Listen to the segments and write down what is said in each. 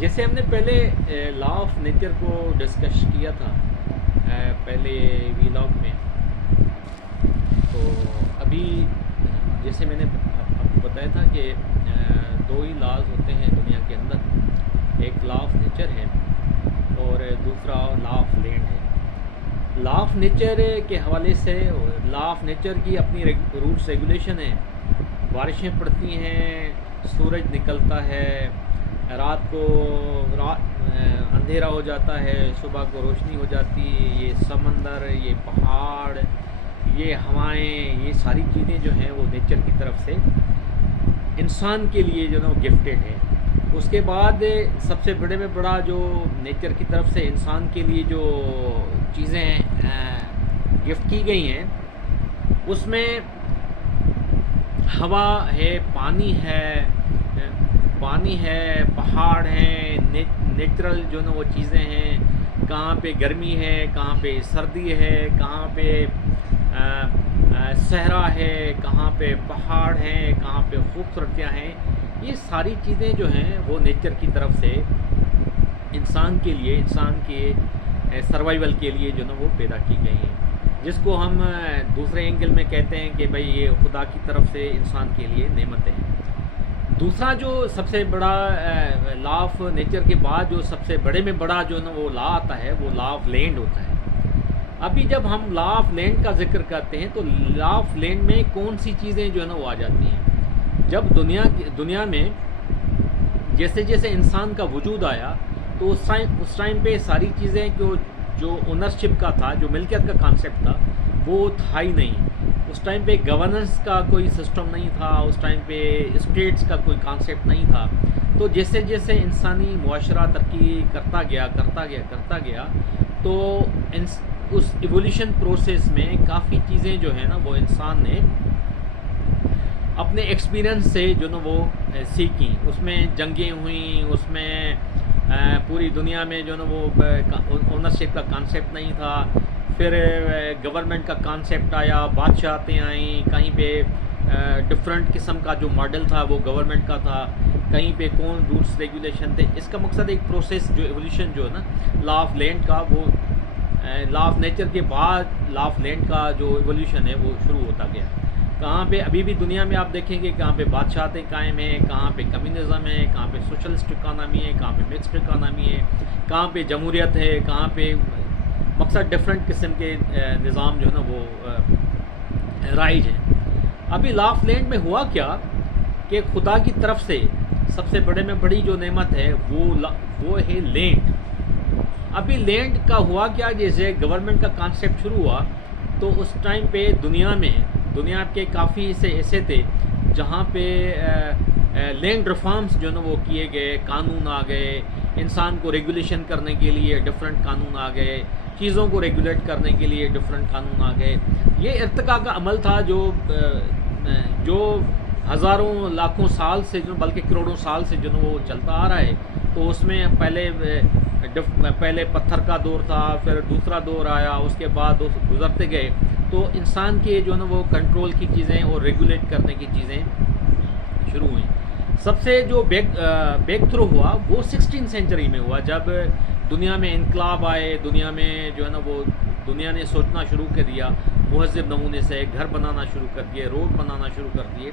جیسے ہم نے پہلے لا آف نیچر کو ڈسکس کیا تھا پہلے ویلاگ میں، تو ابھی جیسے میں نے آپ کو بتایا تھا کہ دو ہی لاز ہوتے ہیں دنیا کے اندر، ایک لا آف نیچر ہے اور دوسرا لا آف لینڈ ہے۔ لا آف نیچر کے حوالے سے لا آف نیچر کی اپنی رولس ریگولیشن ہیں، بارشیں پڑتی ہیں، سورج نکلتا ہے، رات کو اندھیرا ہو جاتا ہے، صبح کو روشنی ہو جاتی، یہ سمندر، یہ پہاڑ، یہ ہوائیں، یہ ساری چیزیں جو ہیں وہ نیچر کی طرف سے انسان کے لیے جو نا گفٹیڈ ہے۔ اس کے بعد سب سے بڑے میں بڑا جو نیچر کی طرف سے انسان کے لیے جو چیزیں گفٹ کی گئی ہیں، اس میں ہوا ہے، پانی ہے، پہاڑ ہیں، نیچرل جو نا وہ چیزیں ہیں، کہاں پہ گرمی ہے، کہاں پہ سردی ہے، کہاں پہ صحرا ہے، کہاں پہ پہاڑ ہیں، کہاں پہ خوبصورتیاں ہیں، یہ ساری چیزیں جو ہیں وہ نیچر کی طرف سے انسان کے لیے، انسان کے سروائیول کے لیے جو نا وہ پیدا کی گئی ہیں، جس کو ہم دوسرے اینگل میں کہتے ہیں کہ بھئی یہ خدا کی طرف سے انسان کے لیے نعمتیں ہیں۔ دوسرا جو سب سے بڑا لا آف نیچر کے بعد جو سب سے بڑے میں بڑا جو نا وہ لا آتا ہے، وہ لا آف لینڈ ہوتا ہے۔ ابھی جب ہم لا آف لینڈ کا ذکر کرتے ہیں تو لا آف لینڈ میں کون سی چیزیں جو ہے نا وہ آ جاتی ہیں؟ جب دنیا میں جیسے جیسے انسان کا وجود آیا تو اس ٹائم پہ ساری چیزیں جو اونرشپ کا تھا، جو ملکیت کا کانسیپٹ تھا، وہ تھا ہی نہیں۔ اس ٹائم پہ گورننس کا کوئی سسٹم نہیں تھا، اس ٹائم پہ اسٹیٹس کا کوئی کانسیپٹ نہیں تھا۔ تو جیسے جیسے انسانی معاشرہ ترقی کرتا گیا تو اس ایولیوشن پروسیس میں کافی چیزیں جو ہیں نا وہ انسان نے اپنے ایکسپیرینس سے جو نا وہ سیکھیں۔ اس میں جنگیں ہوئیں، اس میں پوری دنیا میں جو نا وہ اونرشپ کا کانسیپٹ نہیں تھا، پھر گورنمنٹ کا کانسیپٹ آیا، بادشاہتیں آئیں، کہیں پہ ڈفرینٹ قسم کا جو ماڈل تھا وہ گورنمنٹ کا تھا، کہیں پہ کون رولس ریگولیشن تھے۔ اس کا مقصد ایک پروسیس جو ایولیوشن جو ہے نا لا آف لینڈ کا، وہ لا آف نیچر کے بعد لا آف لینڈ کا جو ایولیوشن ہے وہ شروع ہوتا گیا۔ کہاں پہ ابھی بھی دنیا میں آپ دیکھیں گے کہاں پہ بادشاہتیں قائم ہیں، کہاں پہ کمیونزم ہے، کہاں پہ سوشلسٹ اکانومی ہے، کہاں پہ مکسڈ اکانومی ہے، کہاں پہ جمہوریت ہے، کہاں پہ مقصد ڈفرینٹ قسم کے نظام جو ہے نا وہ رائج ہیں۔ ابھی لا آف لینڈ میں ہوا کیا کہ خدا کی طرف سے سب سے بڑے میں بڑی جو نعمت ہے وہ ہے لینڈ۔ ابھی لینڈ کا ہوا کیا، جیسے گورنمنٹ کا کانسیپٹ شروع ہوا تو اس ٹائم پہ دنیا کے کافی حصے ایسے تھے جہاں پہ لینڈ ریفارمز جو نا وہ کیے گئے، قانون آ گئے، انسان کو ریگولیشن کرنے کے لیے ڈفرینٹ قانون آ گئے، چیزوں کو ریگولیٹ کرنے کے لیے ڈفرینٹ قانون آ گئے۔ یہ ارتقاء کا عمل تھا جو ہزاروں لاکھوں سال سے بلکہ کروڑوں سال سے جو وہ چلتا آ رہا ہے۔ تو اس میں پہلے پتھر کا دور تھا، پھر دوسرا دور آیا، اس کے بعد گزرتے گئے تو انسان کے جو نا وہ کنٹرول کی چیزیں اور ریگولیٹ کرنے کی چیزیں شروع ہوئیں۔ سب سے جو بیک تھرو ہوا وہ 16 سینچری میں ہوا، جب دنیا میں انقلاب آئے، دنیا میں جو ہے نا وہ دنیا نے سوچنا شروع کر دیا، مہذب نمونے سے گھر بنانا شروع کر دیے، روڈ بنانا شروع کر دیے۔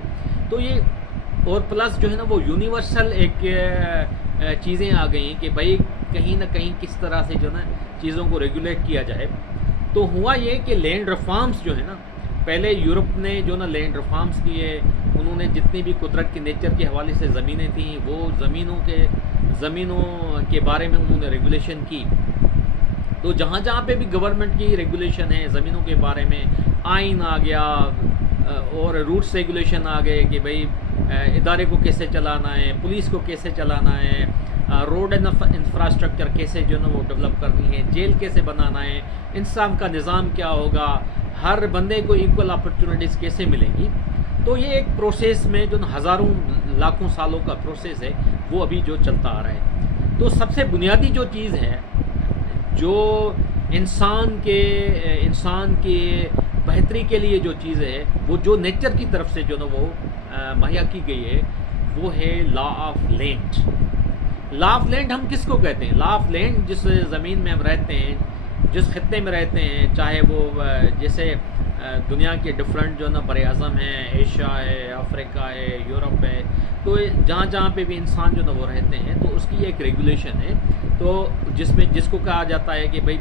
تو یہ اور پلس جو ہے نا وہ یونیورسل ایک چیزیں آ گئیں کہ بھائی کہیں نہ کہیں کس طرح سے جو نا چیزوں کو ریگولیٹ کیا جائے۔ تو ہوا یہ کہ لینڈ ریفارمز جو ہے نا، پہلے یورپ نے جو نا لینڈ ریفارمز کیے، انہوں نے جتنی بھی قدرت کے نیچر کے حوالے سے زمینیں تھیں وہ زمینوں کے بارے میں انہوں نے ریگولیشن کی۔ تو جہاں پہ بھی گورنمنٹ کی ریگولیشن ہے زمینوں کے بارے میں، آئین آ گیا اور روٹس ریگولیشن آ گئے کہ بھئی ادارے کو کیسے چلانا ہے، پولیس کو کیسے چلانا ہے، روڈ انفراسٹرکچر کیسے جو نا وہ ڈیولپ کرنی ہے، جیل کیسے بنانا ہے، انصاف کا نظام کیا ہوگا، ہر بندے کو ایکول اپرچونٹیز کیسے ملیں گی۔ تو یہ ایک پروسیس میں جو ہزاروں لاکھوں سالوں کا پروسیس ہے وہ ابھی جو چلتا آ رہا ہے۔ تو سب سے بنیادی جو چیز ہے جو انسان کے بہتری کے لیے جو چیز ہے وہ جو نیچر کی طرف سے جو نا وہ مہیا کی گئی ہے وہ ہے law of land. Law of land ہم کس کو کہتے ہیں؟ لا آف لینڈ جس زمین میں ہم رہتے ہیں، جس خطے میں رہتے ہیں، چاہے وہ جیسے دنیا کے ڈفرینٹ جو ہے نا بر اعظم ہیں، ایشیا ہے، افریقہ ہے، یورپ ہے، تو جہاں جہاں پہ بھی انسان جو ہے نا وہ رہتے ہیں، تو اس کی ایک ریگولیشن ہے، تو جس کو کہا جاتا ہے کہ بھائی،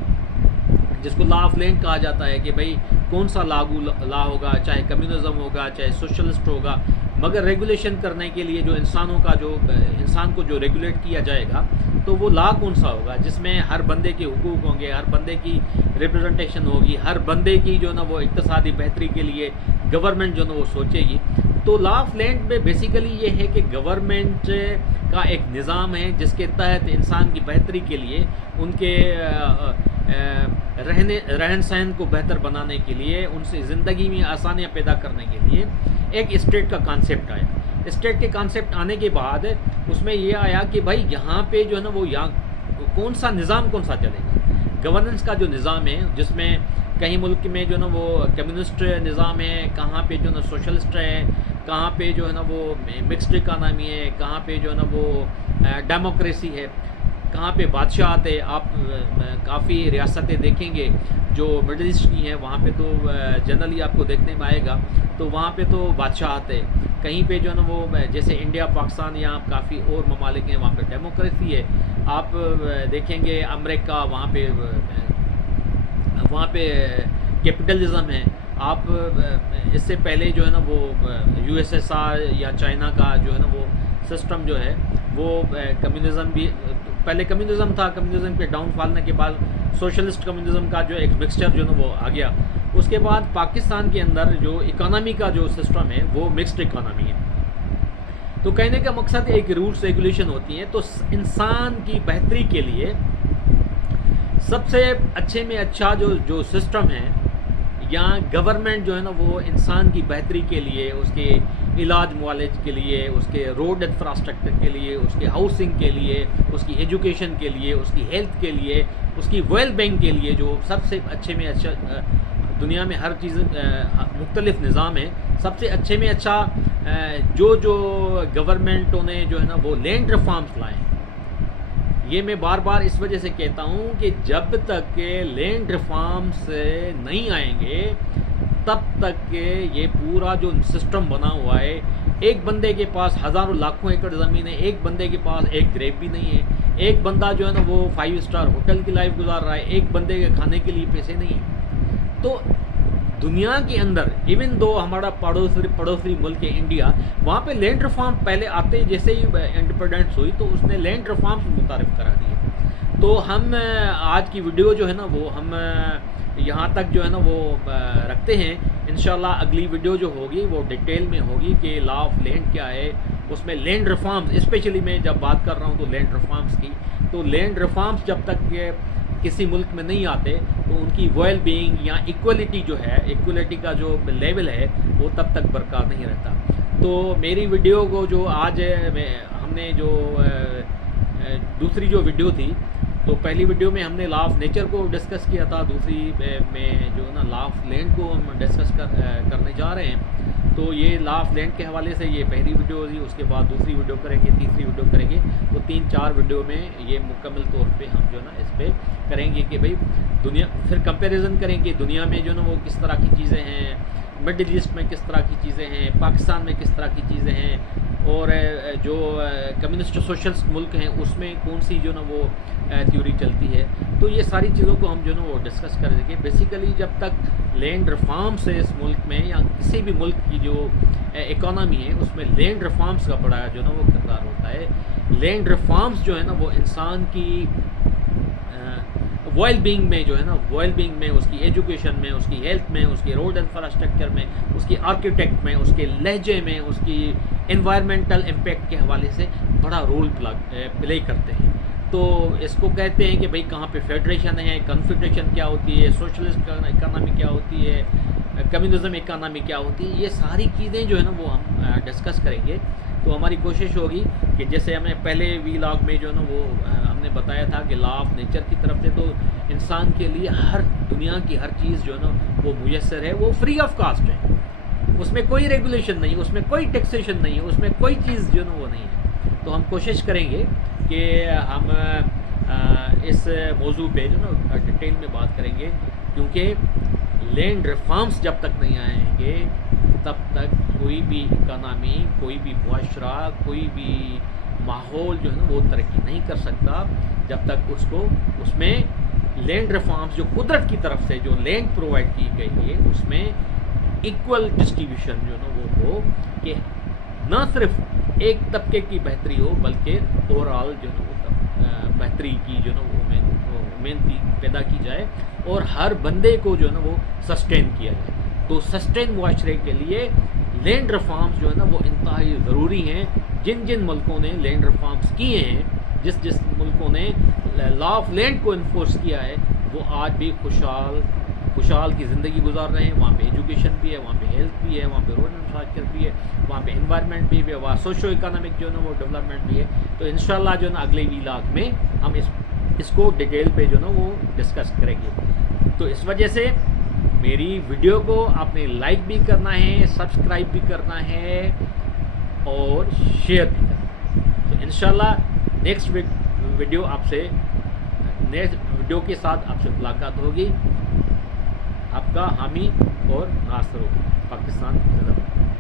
جس کو لا آف لینڈ کہا جاتا ہے کہ بھائی کون سا لاگو لا ہوگا، چاہے کمیونزم ہوگا، چاہے سوشلسٹ ہوگا، مگر ریگولیشن کرنے کے لیے جو انسان کو جو ریگولیٹ کیا جائے گا، تو وہ لا کون سا ہوگا جس میں ہر بندے کے حقوق ہوں گے، ہر بندے کی ریپرزنٹیشن ہوگی، ہر بندے کی جو ہے نا وہ اقتصادی بہتری کے لیے گورنمنٹ جو ہے نا وہ سوچے گی۔ تو لا آف لینڈ میں بیسیکلی یہ ہے کہ گورنمنٹ کا ایک نظام ہے جس کے تحت انسان کی بہتری کے لیے، ان کے رہن سہن کو بہتر بنانے کے لیے، ان سے زندگی میں آسانیاں پیدا کرنے کے لیے ایک اسٹیٹ کا کانسیپٹ آیا۔ اسٹیٹ کے کانسیپٹ آنے کے بعد اس میں یہ آیا کہ بھائی یہاں پہ جو ہے نا وہ کون سا نظام کون سا چلے گا۔ گورننس کا جو نظام ہے، جس میں کہیں ملک میں جو ہے نا وہ کمیونسٹ نظام ہے، کہاں پہ جو ہے نا سوشلسٹ ہے، کہاں پہ جو ہے نا وہ مکسڈ اکانومی ہے، کہاں پہ جو ہے نا وہ ڈیموکریسی ہے، کہاں پہ بادشاہت ہے۔ آپ کافی ریاستیں دیکھیں گے جو مڈل ایسٹ کی ہیں، وہاں پہ تو جنرلی آپ کو دیکھنے میں آئے گا، تو وہاں پہ تو بادشاہت ہے۔ کہیں پہ جو ہے نا وہ جیسے انڈیا، پاکستان یا کافی اور ممالک ہیں، وہاں پہ ڈیموکریسی ہے۔ آپ دیکھیں گے امریکہ، وہاں پہ کیپٹلزم ہے۔ آپ اس سے پہلے جو ہے نا وہ USSR یا چائنا کا جو ہے نا وہ سسٹم جو ہے وہ کمیونزم بھی، پہلے کمیونزم تھا، کمیونزم کے ڈاؤن فالنے کے بعد سوشلسٹ کمیونزم کا جو ایک مکسچر جو ہے نا وہ آ گیا۔ اس کے بعد پاکستان کے اندر جو اکانومی کا جو سسٹم ہے وہ مکسڈ اکانومی ہے۔ تو کہنے کا مقصد ایک رولس ریگولیشن ہوتی ہیں، تو انسان کی بہتری کے لیے سب سے اچھے میں اچھا جو سسٹم ہے، یا گورنمنٹ جو ہے نا وہ انسان کی بہتری کے لیے، اس کے علاج معالج کے لیے، اس کے روڈ انفراسٹرکچر کے لیے، اس کے ہاؤسنگ کے لیے، اس کی ایجوکیشن کے لیے، اس کی ہیلتھ کے لیے، اس کی ویل بینگ کے لیے، جو سب سے اچھے میں اچھا، دنیا میں ہر چیز مختلف نظام ہے، سب سے اچھے میں اچھا جو گورنمنٹوں نے جو ہے نا وہ لینڈ ریفارمز لائے ہیں۔ یہ میں بار بار اس وجہ سے کہتا ہوں کہ جب تک کہ لینڈ ریفارمز نہیں آئیں گے، تب تک کہ یہ پورا جو سسٹم بنا ہوا ہے، ایک بندے کے پاس ہزاروں لاکھوں ایکڑ زمین ہے، ایک بندے کے پاس ایک گریپ بھی نہیں ہے، ایک بندہ جو ہے نا وہ 5 اسٹار ہوٹل کی لائف گزار رہا ہے، ایک بندے کے کھانے کے لیے پیسے نہیں ہیں۔ تو دنیا کے اندر ایون دو ہمارا پڑوسی ملک ہے انڈیا، وہاں پہ لینڈ ریفارم پہلے آتے جیسے ہی انڈیپینڈنس ہوئی تو اس نے لینڈ ریفارمز متعارف کرا دیے۔ تو ہم آج کی ویڈیو جو ہے نا وہ ہم یہاں تک جو ہے نا وہ رکھتے ہیں۔ انشاءاللہ اگلی ویڈیو جو ہوگی وہ ڈیٹیل میں ہوگی کہ لا آف لینڈ کیا ہے، اس میں لینڈ ریفارمز، اسپیشلی میں جب بات کر رہا ہوں تو لینڈ ریفارمز کی، تو لینڈ ریفارمز جب تک کسی ملک میں نہیں آتے تو ان کی ویل بینگ یا ایکولیٹی جو ہے، ایکولیٹی کا جو لیول ہے وہ تب تک برقرار نہیں رہتا۔ تو میری ویڈیو کو جو آج ہم نے جو دوسری جو ویڈیو تھی، تو پہلی ویڈیو میں ہم نے لا آف نیچر کو ڈسکس کیا تھا، دوسری میں جو نا لا آف لینڈ کو ہم ڈسکس کرنے جا رہے ہیں۔ تو یہ لا آف لینڈ کے حوالے سے یہ پہلی ویڈیو تھی، اس کے بعد دوسری ویڈیو کریں گے، تیسری ویڈیو کریں گے، تو 3-4 ویڈیو میں یہ مکمل طور پہ ہم جو ہے نا اس پہ کریں گے کہ بھئی دنیا، پھر کمپیریزن کریں گے دنیا میں جو ہے نا وہ کس طرح کی چیزیں ہیں، مڈل ایسٹ میں کس طرح کی چیزیں ہیں، پاکستان میں کس طرح کی چیزیں ہیں، اور جو کمیونسٹ سوشلسٹ ملک ہیں اس میں کون سی جو نا وہ تھیوری چلتی ہے۔ تو یہ ساری چیزوں کو ہم جو نا وہ ڈسکس کریں گے۔ بیسیکلی جب تک لینڈ ریفارمز ہے اس ملک میں، یا کسی بھی ملک کی جو اکانومی ہے اس میں لینڈ ریفارمز کا بڑا جو نا وہ کردار ہوتا ہے۔ لینڈ ریفارمز جو ہے نا وہ انسان کی ویل بینگ میں جو ہے نا، ویل بینگ میں، اس کی ایجوکیشن میں، اس کی ہیلتھ میں، اس کی روڈ انفراسٹرکچر میں، اس کی آرکیٹیکٹ میں، اس کے لہجے میں، اس کی انوائرمنٹل امپیکٹ کے حوالے سے بڑا رول پلے کرتے ہیں۔ تو اس کو کہتے ہیں کہ بھئی کہاں پہ فیڈریشن ہے، کنفیڈریشن کیا ہوتی ہے، سوشلسٹ اکانومی کیا ہوتی ہے، کمیونزم اکانومی کیا ہوتی ہے، یہ ساری چیزیں جو ہے نا وہ ہم ڈسکس کریں گے۔ تو ہماری کوشش ہوگی کہ جیسے ہمیں پہلے ویلاگ میں جو ہے نا وہ ہم نے بتایا تھا کہ لا آف نیچر کی طرف سے تو انسان کے لیے ہر دنیا کی ہر چیز جو ہے نا وہ میسر ہے، وہ فری آف کاسٹ ہے، اس میں کوئی ریگولیشن نہیں، اس میں کوئی ٹیکسیشن نہیں ہے، اس میں کوئی چیز جو ہے نا وہ نہیں ہے۔ تو ہم کوشش کریں گے کہ کہ ہم اس موضوع پہ جو نا ڈیٹیل میں بات کریں گے، کیونکہ لینڈ ریفارمز جب تک نہیں آئیں گے تب تک کوئی بھی اکانومی، کوئی بھی معاشرہ، کوئی بھی ماحول جو ہے نا وہ ترقی نہیں کر سکتا جب تک اس میں لینڈ ریفارمز جو قدرت کی طرف سے جو لینڈ پرووائڈ کی گئی ہے اس میں ایکول ڈسٹریبیوشن جو ہے نا وہ ہو، کہ نہ صرف ایک طبقے کی بہتری ہو بلکہ اوور آل جو ہے نا وہ بہتری کی جو ہے نا وہ امید پیدا کی جائے اور ہر بندے کو جو ہے نا وہ سسٹین کیا جائے۔ تو سسٹین معاشرے کے لیے لینڈ ریفارمز جو ہے نا وہ انتہائی ضروری ہیں۔ جن جن ملکوں نے لینڈ ریفارمز کیے ہیں، جس ملکوں نے لا آف لینڈ کو انفورس کیا ہے، وہ آج بھی خوشحال کی زندگی گزار رہے ہیں۔ وہاں پہ ایجوکیشن بھی ہے، وہاں پہ ہیلتھ بھی ہے، وہاں پہ روڈ انفراسٹرکچر بھی ہے، وہاں پہ انوائرمنٹ بھی ہے، وہاں سوشو اکنامک جو ہے نا وہ ڈیولپمنٹ بھی ہے۔ تو انشاءاللہ جو ہے نا اگلے ویلاگ میں ہم اس کو ڈیٹیل پہ جو ہے نا وہ ڈسکس کریں گے۔ تو اس وجہ سے میری ویڈیو کو آپ نے لائک بھی کرنا ہے، سبسکرائب بھی کرنا ہے اور شیئر بھی کرنا ہے۔ تو انشاءاللہ نیکسٹ ویڈیو کے ساتھ آپ سے ملاقات ہوگی۔ آپ کا حامی اور ناصر پاکستان زندہ باد۔